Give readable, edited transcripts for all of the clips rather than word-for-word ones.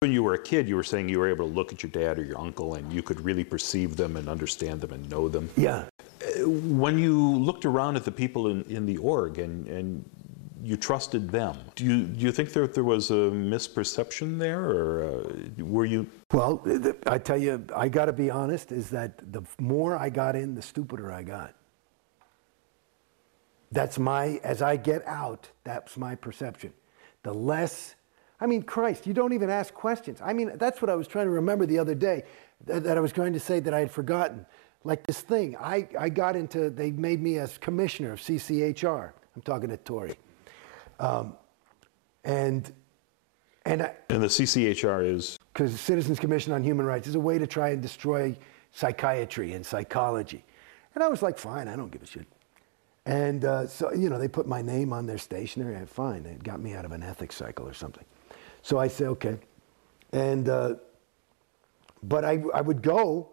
When you were a kid, you were saying you were able to look at your dad or your uncle and you could really perceive them and understand them and know them. Yeah. When you looked around at the people in the org and you trusted them, do you think there was a misperception there, or were you? Well, I tell you, I got to be honest, is that the more I got in, the stupider I got. As I get out, that's my perception. The less, I mean, Christ, you don't even ask questions. I mean, that's what I was trying to remember the other day, that I was trying to say that I had forgotten. Like this thing, I got into, they made me as commissioner of CCHR. I'm talking to Tory. And the CCHR is? Because Citizens Commission on Human Rights is a way to try and destroy psychiatry and psychology. And I was like, fine, I don't give a shit. And so, you know, they put my name on their stationery. Fine, it got me out of an ethics cycle or something. So I say, okay. And, but I would go,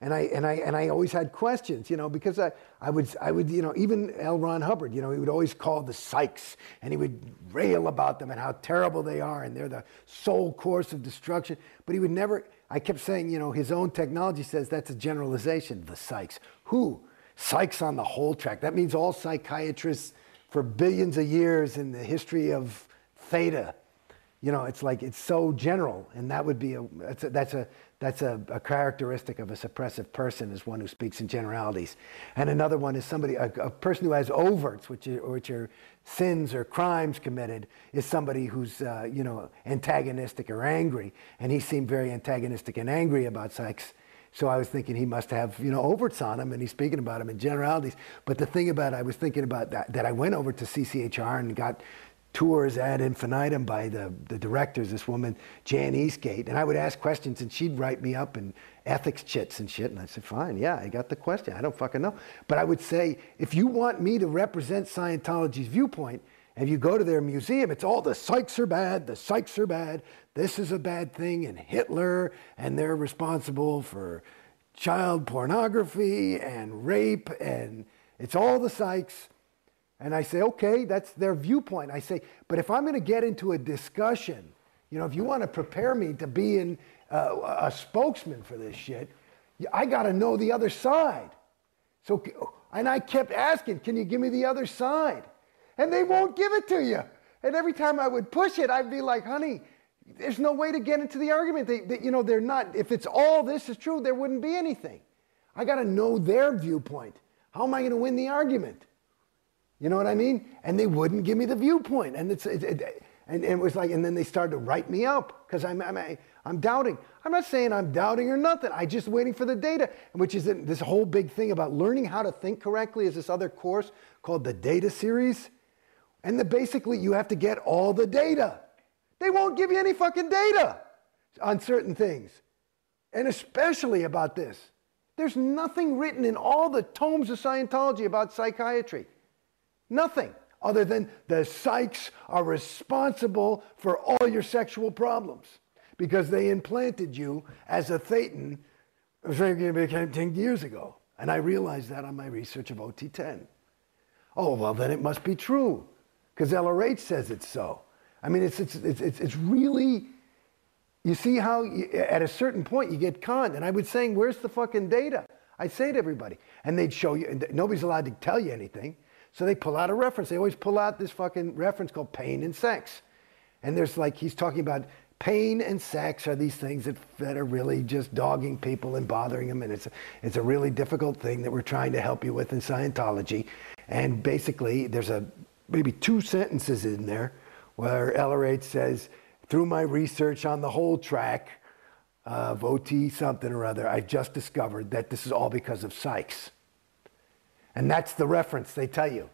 and I always had questions, you know, because I would, you know, even L. Ron Hubbard, you know, he would always call the psychs, and he would rail about them and how terrible they are, and they're the sole course of destruction. But he would never, I kept saying, you know, his own technology says that's a generalization, the psychs. Who? Psychs on the whole track. That means all psychiatrists for billions of years in the history of theta. You know, it's like, it's so general, and that would be that's a characteristic of a suppressive person, is one who speaks in generalities. And another one is somebody, a person who has overts, which are sins or crimes committed, is somebody who's, you know, antagonistic or angry. And he seemed very antagonistic and angry about psychs. So I was thinking he must have, you know, overts on him, and he's speaking about them in generalities. But the thing about, I was thinking about that I went over to CCHR and got tours ad infinitum by the directors, this woman, Jan Eastgate, and I would ask questions and she'd write me up in ethics chits and shit, and I'd say, fine, yeah, I got the question, I don't fucking know. But I would say, if you want me to represent Scientology's viewpoint, and you go to their museum, it's all the psychs are bad, this is a bad thing, and Hitler, and they're responsible for child pornography and rape, and it's all the psychs. And I say, okay, that's their viewpoint. I say, but if I'm going to get into a discussion, you know, if you want to prepare me to be a spokesman for this shit, I got to know the other side. So, and I kept asking, can you give me the other side? And they won't give it to you. And every time I would push it, I'd be like, honey, there's no way to get into the argument. You know, they're not, if it's all this is true, there wouldn't be anything. I got to know their viewpoint. How am I going to win the argument? You know what I mean? And they wouldn't give me the viewpoint. And it was like, and then they started to write me up because I'm doubting. I'm not saying I'm doubting or nothing. I'm just waiting for the data, which is this whole big thing about learning how to think correctly is this other course called the Data Series. And basically you have to get all the data. They won't give you any fucking data on certain things. And especially about this. There's nothing written in all the tomes of Scientology about psychiatry. Nothing other than the psychs are responsible for all your sexual problems because they implanted you as a thetan 10 years ago. And I realized that on my research of OT10. Oh, well, then it must be true because LRH says it's so. I mean, it's really, you see how at a certain point you get conned. And I was saying, where's the fucking data? I'd say to everybody. And they'd show you, and nobody's allowed to tell you anything. So they pull out a reference. They always pull out this fucking reference called pain and sex. And there's like, he's talking about pain and sex are these things that are really just dogging people and bothering them. And it's a really difficult thing that we're trying to help you with in Scientology. And basically, there's maybe 2 sentences in there where LRH says, through my research on the whole track of OT something or other, I've just discovered that this is all because of psychs. And that's the reference they tell you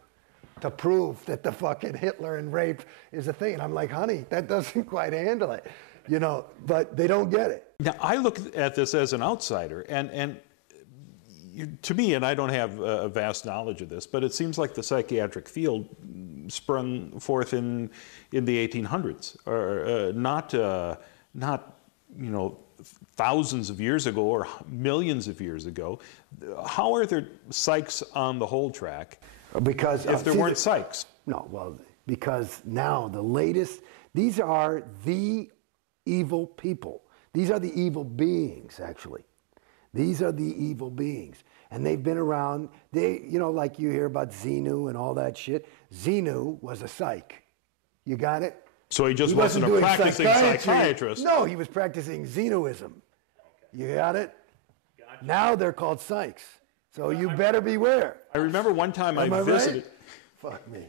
to prove that the fucking Hitler and rape is a thing. And I'm like, honey, that doesn't quite handle it, you know, but they don't get it. Now, I look at this as an outsider, and to me, and I don't have a vast knowledge of this, but it seems like the psychiatric field sprung forth in the 1800s, or not, you know, thousands of years ago or millions of years ago. How are there psychs on the whole track? Because if there weren't psychs? No, well, because now the latest, these are the evil people. These are the evil beings, actually. These are the evil beings. And they've been around, like you hear about Xenu and all that shit. Xenu was a psych. You got it? So he just wasn't a practicing psychiatrist. No, he was practicing Xenuism. You got it? Gotcha. Now they're called psychs. So you better beware. I remember one time I visited. Right? Fuck me.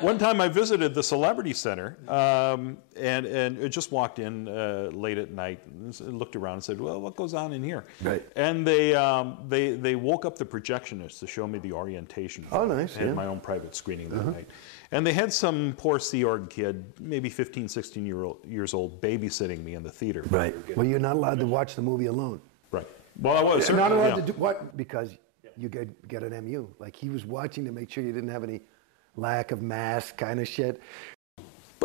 One time I visited the Celebrity Center, and it just walked in late at night and looked around and said, well, what goes on in here? Right. And they woke up the projectionist to show me the orientation. Oh, nice. I had my own private screening that night. And they had some poor Sea Org kid, maybe 15, 16 years old, babysitting me in the theater. Right. Well, you're not allowed to watch the movie alone. Right. Well, I was. Not allowed to do what? Because you get an MU. Like he was watching to make sure you didn't have any lack of mask kind of shit.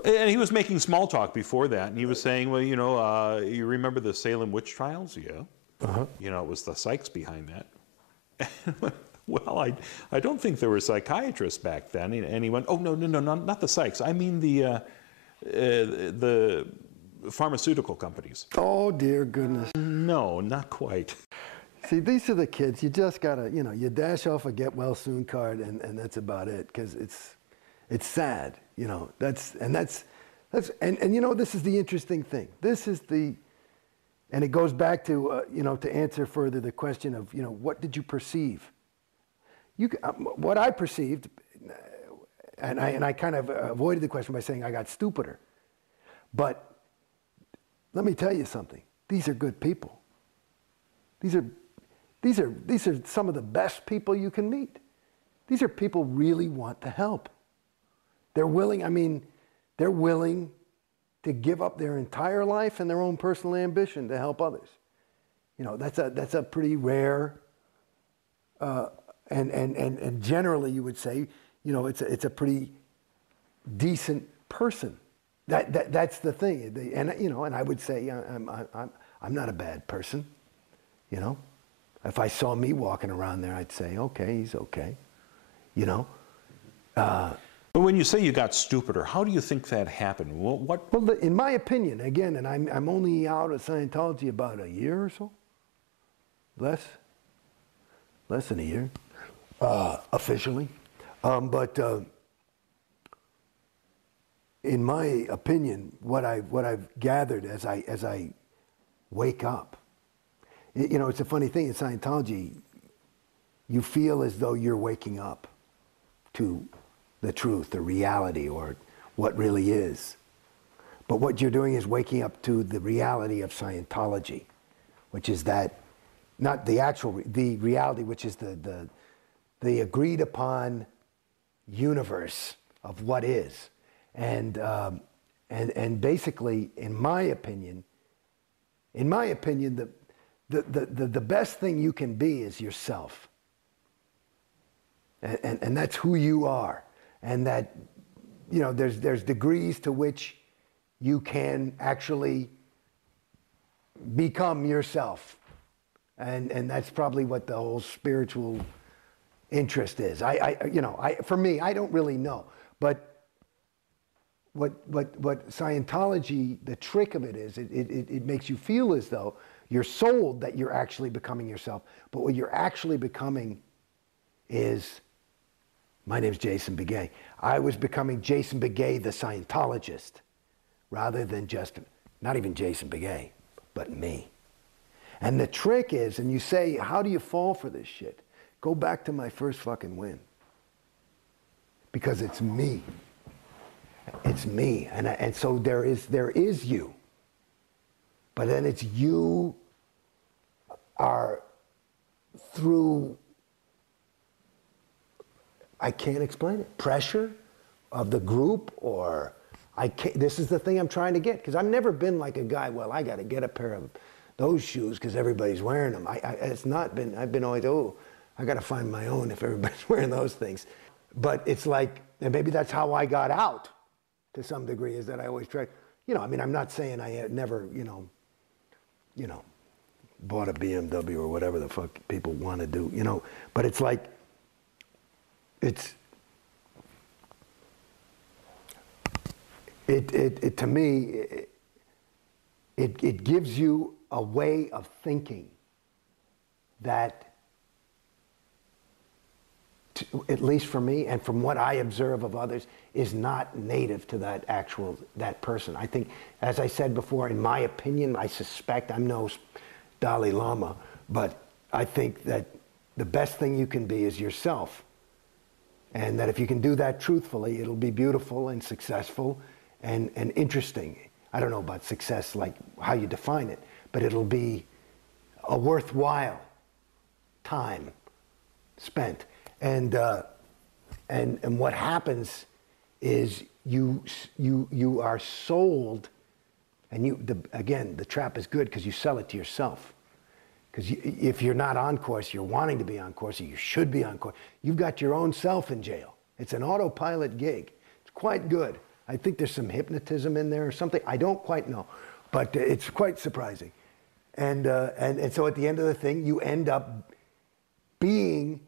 And he was making small talk before that, and he was saying, well, you remember the Salem witch trials? Yeah. It was the psychs behind that. Well, I don't think there were psychiatrists back then. And he went, oh, no, not the psychs. I mean the pharmaceutical companies. Oh, dear goodness. No, not quite. See, these are the kids. You just gotta, you dash off a get well soon card, and that's about it. Because it's sad, This is the interesting thing. And it goes back to, to answer further the question of, what did you perceive? What I perceived, and I kind of avoided the question by saying I got stupider. But let me tell you something. These are good people. These are some of the best people you can meet. These are people who really want to help. They're willing to give up their entire life and their own personal ambition to help others. That's a pretty rare, and generally you would say, it's a pretty decent person. That's the thing. And I would say I'm not a bad person, If I saw me walking around there, I'd say, okay, he's okay, But when you say you got stupider, how do you think that happened? Well, in my opinion, again, and I'm only out of Scientology about a year or so, less than a year, officially. But in my opinion, what I've gathered as I wake up. It's a funny thing in Scientology, you feel as though you're waking up to the truth, the reality, or what really is. But what you're doing is waking up to the reality of Scientology, which is that, not the reality, which is the agreed upon universe of what is. And basically, in my opinion, the best thing you can be is yourself. And that's who you are. And that, there's degrees to which you can actually become yourself. And that's probably what the whole spiritual interest is. For me, I don't really know. But what Scientology, the trick of it is, it makes you feel as though you're sold that you're actually becoming yourself. But what you're actually becoming is, my name's Jason Beghe. I was becoming Jason Beghe, the Scientologist, rather than just, not even Jason Beghe, but me. And the trick is, and you say, how do you fall for this shit? Go back to my first fucking win. Because it's me. It's me. And so there is you. But then it's you are through, I can't explain it, pressure of the group, or this is the thing I'm trying to get. Because I've never been like a guy, well, I got to get a pair of those shoes because everybody's wearing them. It's not been, I've been always, I got to find my own if everybody's wearing those things. But it's like, and maybe that's how I got out to some degree, is that I always try, I'm not saying I had never, bought a BMW or whatever the fuck people want to do, but it's like, to me, it gives you a way of thinking that, at least for me and from what I observe of others, is not native to that person. I think, as I said before, in my opinion, I suspect, I'm no Dalai Lama, but I think that the best thing you can be is yourself. And that if you can do that truthfully, it'll be beautiful and successful and interesting. I don't know about success, like how you define it, but it'll be a worthwhile time spent. And what happens is you are sold, and again, the trap is good because you sell it to yourself. Because if you're not on course, you're wanting to be on course, or you should be on course. You've got your own self in jail. It's an autopilot gig. It's quite good. I think there's some hypnotism in there or something. I don't quite know, but it's quite surprising. And so at the end of the thing, you end up being,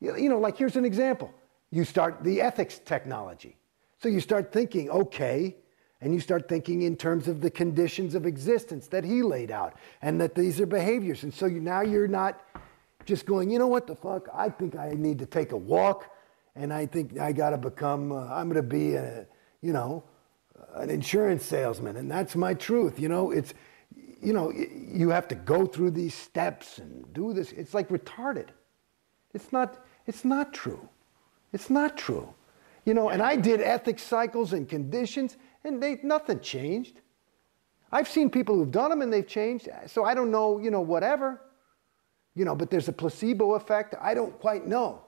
like here's an example. You start the ethics technology. So you start thinking, okay, and you start thinking in terms of the conditions of existence that he laid out, and that these are behaviors. And so now you're not just going, you know what the fuck, I think I need to take a walk, and I think I got to become, I'm going to be an insurance salesman, and that's my truth. It's, you have to go through these steps and do this. It's like retarded. It's not true. It's not true. And I did ethics cycles and conditions, and nothing changed. I've seen people who've done them and they've changed, so I don't know, whatever. But there's a placebo effect. I don't quite know.